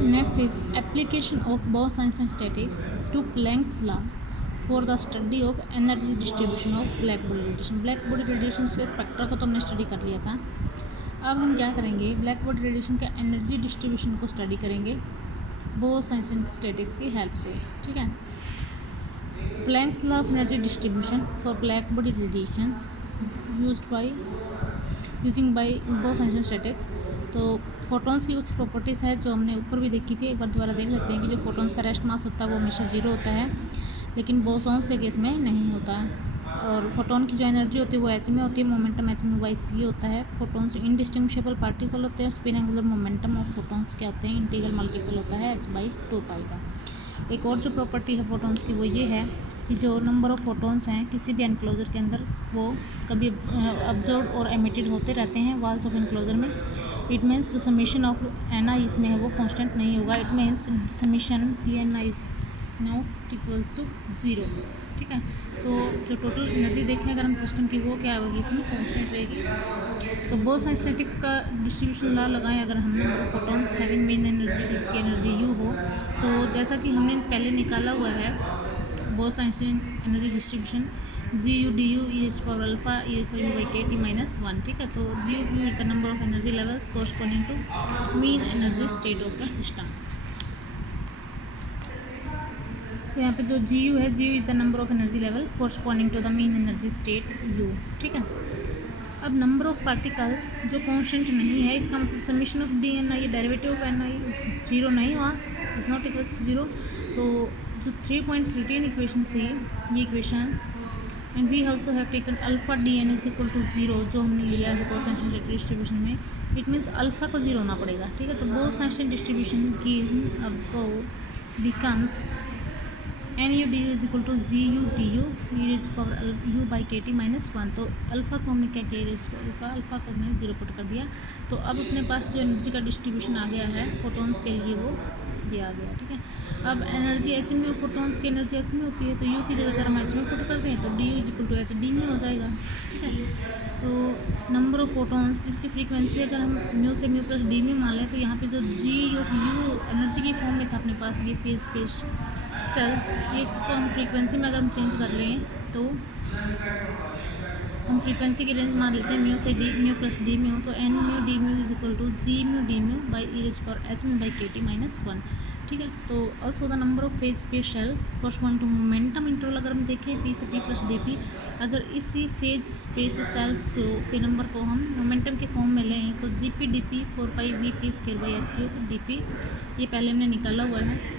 Next is application of Bose-Einstein statics to Planck's law for the study of energy distribution of black body radiation. Black body radiation के spectra को तो हमने study कर लिया था। अब हम क्या करेंगे, ब्लैक बॉडी रेडिएशन का एनर्जी डिस्ट्रीब्यूशन को स्टडी करेंगे बोस-आइंस्टाइन स्टैटिक्स की हेल्प से। ठीक है, Planck's law of energy distribution for black body radiations using by Bose Einstein statistics. तो फोटॉन्स की कुछ प्रॉपर्टीज़ है जो हमने ऊपर भी देखी थी, एक बार दोबारा देख लेते हैं कि जो फोटॉन्स का रेस्ट मास होता है वो हमेशा 0 होता है, लेकिन बोसॉन्स के केस में नहीं होता है। और फोटोन की जो एनर्जी होती है वो एच में होती है, मोमेंटम एच में बाई सी होता है। फोटोन्स इंडिस्टिंग्विशेबल पार्टिकल होते हैं, spin angular momentum of photons क्या होते हैं, इंटीग्रल मल्टीपल होता है h/2 का। एक और जो प्रॉपर्टी है फोटोन्स की वो ये है कि जो नंबर ऑफ फोटोन्स हैं किसी भी एनक्लोजर के अंदर वो कभी अब्जॉर्ब और एमिटेड होते रहते हैं वॉल्स ऑफ एनक्लोजर में। इट मीन्स जो समीशन ऑफ एन आई इसमें है वो कांस्टेंट नहीं होगा। It means summation p n i is not equals to 0। ठीक है, तो जो टोटल एनर्जी देखें अगर हम सिस्टम की वो क्या होगी, इसमें कांस्टेंट रहेगी। तो बोस-आइंस्टाइन का डिस्ट्रीब्यूशन लॉ लगाएं अगर हम फोटॉन्स हैविंग मेन एनर्जी जिसकी एनर्जी यू हो, तो जैसा कि हमने पहले निकाला हुआ है Bose Einstein energy distribution G U D you E raise power alpha E raise power you by के टी माइनस 1। ठीक है, तो G U is the number of energy levels corresponding to mean energy state of the system. तो यहाँ पे जो G U है, G U is the number of energy level corresponding to the mean energy state U. ठीक है, अब number of particles जो constant नहीं है, इसका मतलब summation of D N I derivative of N I 0 नहीं हुआ, इज़ नॉट इक्वल्स टू 0। तो जो 3.13 इक्वेशन थी ये equations, and we also have taken alpha d n is equal to 0 जो हमने लिया है बोस-आइंस्टाइन डिस्ट्रीब्यूशन में। इट मीन्स अल्फा को 0 होना पड़ेगा। ठीक है, तो बोस-आइंस्टाइन डिस्ट्रीब्यूशन की अब becomes n u d is equal to g U D you E raise power you by के टी माइनस 1। तो अल्फ़ा को हमने क्या किया, अल्फ़ा को हमने 0 पुट कर दिया। तो अब अपने पास जो एनर्जी का डिस्ट्रीब्यूशन आ गया है फोटोन्स के लिए वो ये आ गया। ठीक है, अब एनर्जी एच में, फोटोन्स की एनर्जी एच में होती है, तो यू की जगह अगर हम एच में पुट करते हैं तो d u is equal to h d में हो जाएगा। ठीक है, तो नंबर ऑफ फोटोन्स जिसकी फ्रीक्वेंसी अगर हम म्यू से म्यू प्लस डी में मान लें, तो यहाँ पे जो जी और यू एनर्जी के फॉर्म में था अपने पास ये फेज स्पेस सेल्स, ये उसको हम फ्रीक्वेंसी में अगर हम चेंज कर लें तो हम फ्रीक्वेंसी की रेंज मान लेते हैं म्यू से D, mu plus D mu, तो N mu D mu is equal to G mu D mu by E raise power H mu by के टी माइनस 1। ठीक है, तो also the number of phase space cell corresponding to momentum interval अगर हम देखें P से P plus D P, अगर इसी फेज स्पेस सेल्स के नंबर को हम मोमेंटम के फॉर्म में लें तो G P D P 4 V P square by H cube D P, ये पहले हमने निकाला हुआ है।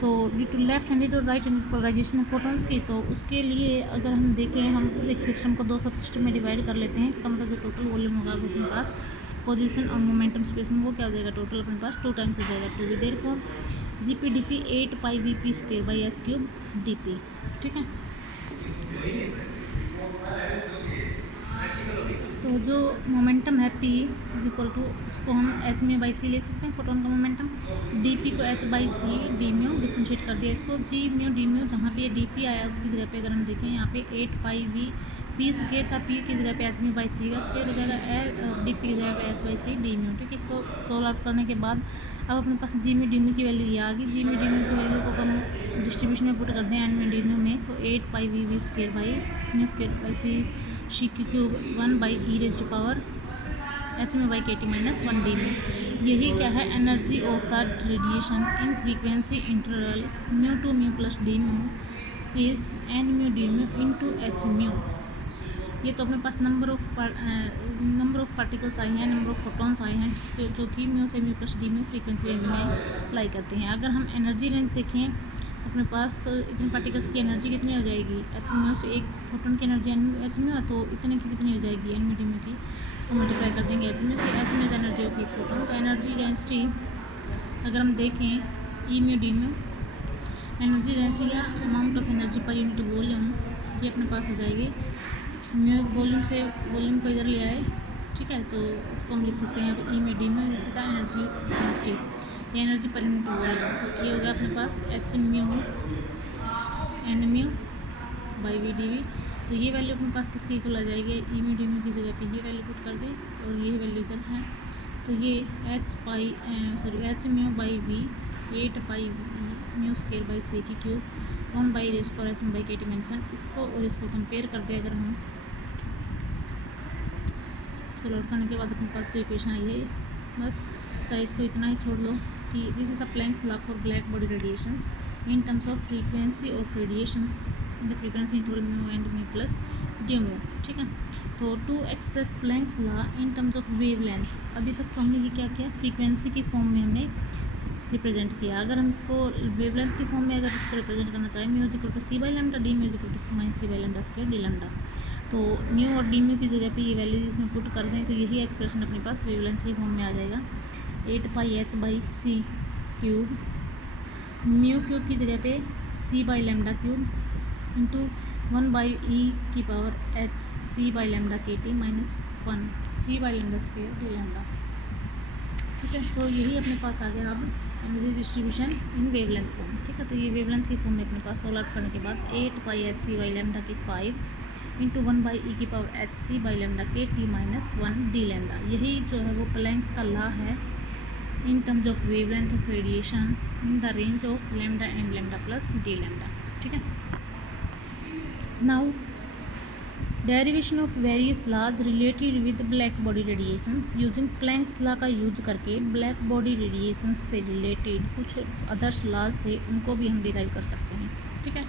तो ड्यू टू लेफ्ट हैंडेड और राइट हैंडेड पोलराइजेशन है फोटॉन्स की, तो उसके लिए अगर हम देखें, हम एक सिस्टम को 2 सब सिस्टम में डिवाइड कर लेते हैं। इसका मतलब जो टोटल वॉल्यूम होगा वो अपने पास पोजीशन और मोमेंटम स्पेस में वो क्या हो जाएगा, टोटल अपने पास 2 टाइम्स हो जाएगा 2 therefore G P D P 8 pi V P square by H cube D P. ठीक है, तो जो मोमेंटम है P इज इक्वल टू, उसको हम एच म्यू बाई सी लिख सकते हैं फोटोन का मोमेंटम। डी पी को h by c d mu differentiate कर दिया इसको, जी म्यू डी म्यू जहाँ पे ये डी पी आया उसकी जगह पे अगर हम देखें यहाँ पे 8 पाई वी पी स्क्वायर था, पी की जगह पे एच म्यू बाई सी का स्क्वायर हो जाएगा, डी पी की जगह पे h by c d mu. ठीक है, इसको सोल्व आउट करने के बाद अब अपने पास जी म्यू डी म्यू की वैल्यू ये आ गई। जी म्यू डी म्यू की वैल्यू को हम डिस्ट्रीब्यूशन में पुट कर दें एन म्यू डी म्यू में, तो 8 pi V V square by mu square by C शी cube 1 by E raise to power H में बाई के टी माइनस 1 डी म्यू। यही क्या है, energy of the radiation in frequency interval mu to mu plus D mu is N mu D mu into H mu. ये तो अपने पास number of particles आए हैं, नंबर ऑफ फोटॉन्स आए हैं जिसके जो कि म्यू से mu plus D mu frequency range में अप्लाई करते हैं। अगर हम एनर्जी रेंज देखें अपने पास, तो इतने पार्टिकल्स की एनर्जी कितनी हो जाएगी, एच म्यू से एक फोटोन की एनर्जी एच म्यू है, तो इतने की कितनी हो जाएगी एन म्यू डी म्यू की, इसको मल्टीप्लाई कर देंगे एच म्यू से। H mu is energy of each photon, तो एनर्जी डेंसिटी अगर हम देखें E mu D mu, energy density या amount of energy per unit volume, ये अपने पास हो जाएगी म्यू वॉल्यूम से वॉल्यूम को इधर ले आए। ठीक है, तो इसको हम लिख सकते हैं यहाँ पे ई म्यू डी म्यू इसी का एनर्जी डेंसिटी या एनर्जी पर यूनिट वॉल्यूम। तो ये हो गया अपने पास H mu N mu by V D V. तो ये वैल्यू अपने पास किसके इक्वल आ जाएगी, ई म्यू डी म्यू की जगह पे ये वैल्यू पुट कर दें और ये वैल्यू इधर है तो ये H mu by V 8 pi mu square by C की क्यूब 1 बाई रेस पर एच बाई के टी माइनस 1, इसको और इसको कंपेयर कर दे अगर हम सॉल्व करने के बाद अपने पास जो इक्वेशन आई है बस, चाहे इसको इतना ही छोड़ लो कि this is the Planck's law for black body radiations in terms of frequency of radiations in the frequency interval mu and mu plus D mu. ठीक है, तो to express Planck's law in terms of wavelength, अभी तक तो हमने ये क्या किया, फ्रीक्वेंसी की फॉर्म में हमने रिप्रेजेंट किया। अगर हम इसको वेवलेंथ की फॉर्म में अगर इसको रिप्रेजेंट करना चाहें, mu is equal to c by lambda, d mu is equal to minus c by lambda square D lambda. तो म्यू और डी म्यू की जगह पे ये वैल्यूज इसमें पुट कर दें तो यही एक्सप्रेशन अपने पास वेवलेंथ की फॉर्म में आ जाएगा। 8 pi H by C cube, mu cube की जगह पे C by lambda cube into 1 by ई की power H C by lambda के T minus 1 C by lambda square D lambda. ठीक है, तो यही अपने पास आ गया अब energy distribution in wavelength form. ठीक है, तो ये वेवलेंथ की फॉर्म में अपने पास सॉल्व आउट करने के बाद 8 pi H C by lambda की 5 इंटू 1 बाई ई की power H C by lambda के टी माइनस 1 डी लैम्डा। यही जो है वो प्लैंक्स का लॉ है in terms of wavelength of radiation in the range of lambda and lambda plus d lambda. ठीक है, now derivation of various laws related with black body radiations using Planck's law का use करके black body radiations से related कुछ others laws थे उनको भी हम डिराइव कर सकते हैं। ठीक है,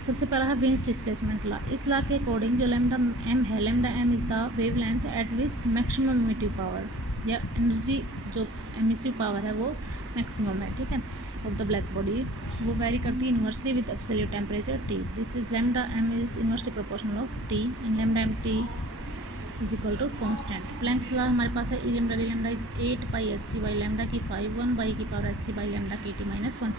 सबसे पहला है वेन्स डिस्प्लेसमेंट लॉ। इस लॉ के अकॉर्डिंग जो लैम्डा एम है, lambda M is the wavelength at which maximum emissive power या एनर्जी जो एमिसिव पावर है वो मैक्सिमम है। ठीक है, ऑफ द ब्लैक बॉडी वो वेरी करती है inversely with absolute temperature T. This is lambda M is inversely proportional of T and lambda M T is equal to constant. Planck's law हमारे पास है, E lambda D lambda is 8 pi H C by lambda की 5 1 by की power H C by lambda के T minus 1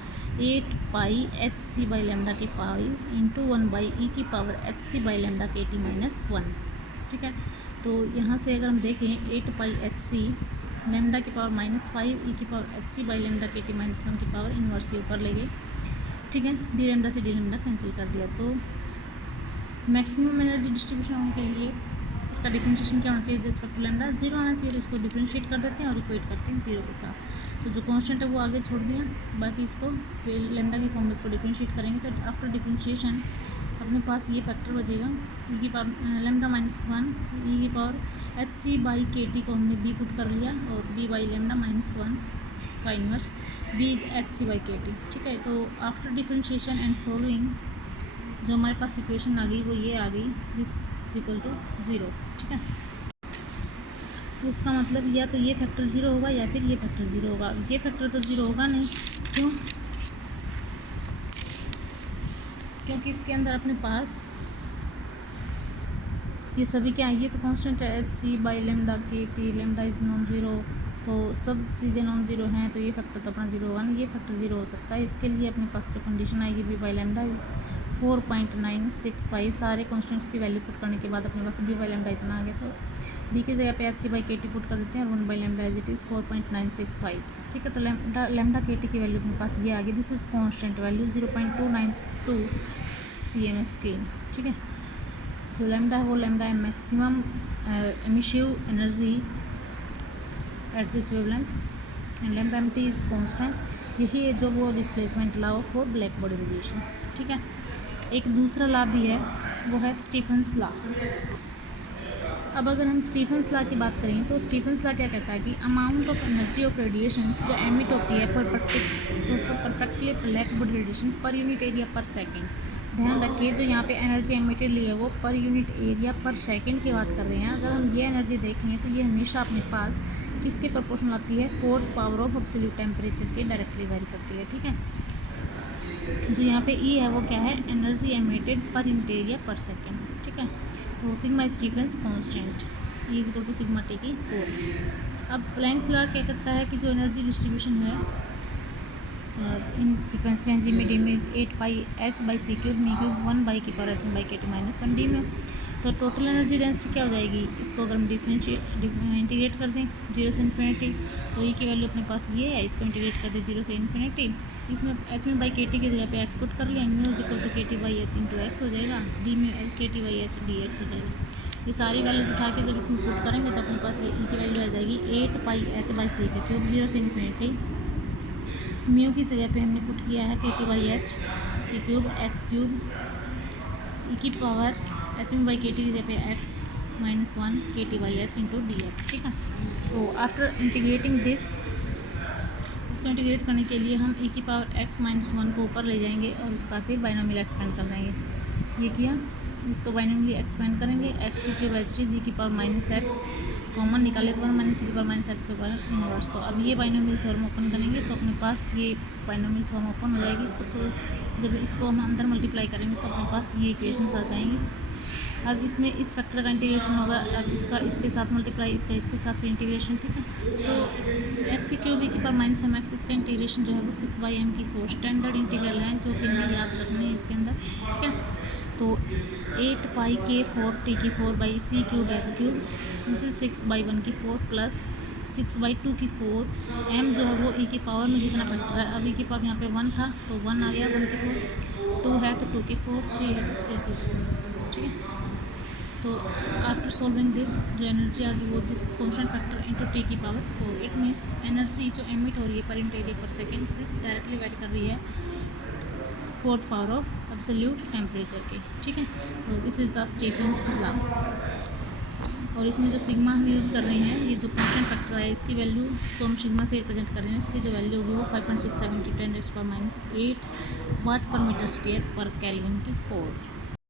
8 pi H C by lambda की 5 into 1 by ई की power H C by lambda के T minus 1। ठीक है, तो यहाँ से अगर हम देखें 8 पाई एच सी लैम्डा की पावर माइनस 5 ई की power H C by lambda के टी माइनस 1 की पावर इन्वर्सली ऊपर ले गए। ठीक है, डी लैम्डा से डी लैम्डा कैंसिल कर दिया। तो मैक्सिमम एनर्जी डिस्ट्रीब्यूशन होने के लिए इसका डिफरेंशिएशन क्या होना चाहिए, रिस्पेक्ट टू लैम्डा 0 आना चाहिए। तो इसको डिफरेंशिएट कर देते हैं और इक्वेट करते हैं 0 के साथ। तो जो कांस्टेंट है वो आगे छोड़ दिया, बाकी इसको लैम्डा की फॉर्म में इसको डिफरेंशिएट करेंगे तो आफ्टर डिफरेंशिएशन अपने पास ये फैक्टर बचेगा ई की पावर लैम्डा माइनस 1 ई की पावर एच सी बाई के टी को हमने बी पुट कर लिया और बी बाई लैम्डा माइनस 1 का inverse b is h C by के टी। ठीक है, तो आफ्टर डिफरेंशिएशन एंड सोल्विंग जो हमारे पास इक्वेशन आ गई वो ये आ गई, दिस इज इक्वल टू 0। ठीक है, तो इसका मतलब या तो ये फैक्टर 0 होगा या फिर ये फैक्टर 0 होगा। ये फैक्टर तो 0 होगा नहीं, क्यों, क्योंकि इसके अंदर अपने पास ये सभी क्या है, ये तो कांस्टेंट है एच सी बाई लेमडा के T, lambda is non zero, तो सब चीज़ें नॉन ज़ीरो हैं तो ये फैक्टर तो अपना 0 होगा नहीं, ये फैक्टर 0 हो सकता है। इसके लिए अपने पास तो कंडीशन आएगी बी बाई लेमडा इज 4.965। सारे कॉन्स्टेंट्स की वैल्यू पुट करने के बाद अपने पास बी बाई लेमडा इतना आ गया, तो बी की जगह पे एच सी बाई के टी पुट कर देते हैं और 1 by lambda as it is 4.965। ठीक है, तो लेमडा के टी की वैल्यू अपने पास ये आ गई, this is constant value 0.292 CMS की। ठीक है, जो लेमडा है वो लेमडा है maximum emissive energy at this wavelength and lambda m t is constant. यही है जो वो displacement law for black body radiations. ठीक है, एक दूसरा लॉ भी है, वो है स्टीफन्स लॉ। अब अगर हम स्टीफन्स लॉ की बात करें तो स्टीफन्स लॉ क्या कहता है कि amount of energy of radiations जो एमिट होती है for perfectly black body radiation पर यूनिट एरिया पर सेकेंड। ध्यान रखिए, जो यहाँ पे एनर्जी एमिटेड ली है वो पर यूनिट एरिया पर सेकंड की बात कर रहे हैं। अगर हम ये एनर्जी देखें तो ये हमेशा अपने पास किसके प्रोपोर्शनल आती है, 4th power of absolute temperature के डायरेक्टली वेरी करती है। ठीक है, जो यहाँ पे ई है वो क्या है, energy emitted per unit area per second. ठीक है, तो sigma Stefan's constant e is equal to sigma t की 4। अब प्लैंक्स लॉ क्या कहता है कि जो एनर्जी डिस्ट्रीब्यूशन है इन फ्रीक्वेंसी रेंज में डी में is 8 pi H by C cube mu cube 1 by की पावर एच बाई के टी माइनस 1 डी में। तो टोटल एनर्जी डेंसिटी क्या हो जाएगी, इसको अगर हम इंटीग्रेट कर दें 0 से इन्फिनिटी, तो ई की वैल्यू अपने पास ये है, इसको इंटीग्रेट कर दें 0 से इन्फिनिटी, इसमें एच में बाई के टी की जगह पे एक्स पुट कर लिया, म्यू इज इक्वल टू के T by H into x हो जाएगा, डी में के T by H D x हो जाएगा। ये सारी वैल्यूज उठा के जब इसमें पुट करेंगे तो अपने पास ये ई की वैल्यू आ जाएगी 8πh/c³ 0 से इन्फिनिटी। म्यू की जगह पे हमने पुट किया है KT/h t³ x³ ई की पावर h/kt की जगह पे x -1 KT/h इंटू dx। ठीक है, तो आफ्टर इंटीग्रेटिंग दिस, इसको इंटीग्रेट करने के लिए हम e की पावर x -1 को ऊपर ले जाएंगे और उसका फिर बाइनोमियल एक्सपेंड कर देंगे। ये किया, इसको बाइनोमियली एक्सपेंड करेंगे। x³ h जी की पावर -x कॉमन निकाले पर -e की पावर -x के पावर इनवर्स। तो अब ये बाइनोमियल थ्योरम ओपन करेंगे तो अपने पास ये बाइनोमियल थ्योरम ओपन हो जाएगी। इसको तो जब इसको हम अंदर मल्टीप्लाई करेंगे तो अपने पास ये इक्वेशंस आ जाएंगे। अब इसमें इस फैक्टर का इंटीग्रेशन होगा, अब इसका इसके साथ मल्टीप्लाई, इसका इसके साथ फिर इंटीग्रेशन। ठीक है, तो x³ की पावर -mx, इसका इंटीग्रेशन जो है वो 6/m⁴ स्टैंडर्ड इंटीग्रल है जो कि हमें याद रखने हैं इसके अंदर। ठीक है, तो 8πk4t⁴/c³ h³ 6/1 प्लस 6/2 m जो है वो e की पावर में जितना फैक्टर है, अब e की पावर यहाँ पे 1 था तो 1 आ गया 1/4, 2 है तो 2/4, 3 है तो 3/4। ठीक है, तो आफ्टर सॉल्विंग दिस जो एनर्जी आ गई वो this constant factor into t की पावर 4। इट मीन्स एनर्जी जो एमिट हो रही है पर int area per second, this directly vary कर रही है 4th power of absolute temperature की। ठीक है, तो this is the Stephen's law. और इसमें जो सिग्मा हम यूज़ कर रहे हैं, ये जो कॉन्स्टेंट फैक्टर है इसकी वैल्यू तो हम सिग्मा से रिप्रेजेंट कर रहे हैं, इसकी जो वैल्यू होगी वो 5.67 × 10⁻⁸ वाट/m²/K की 4।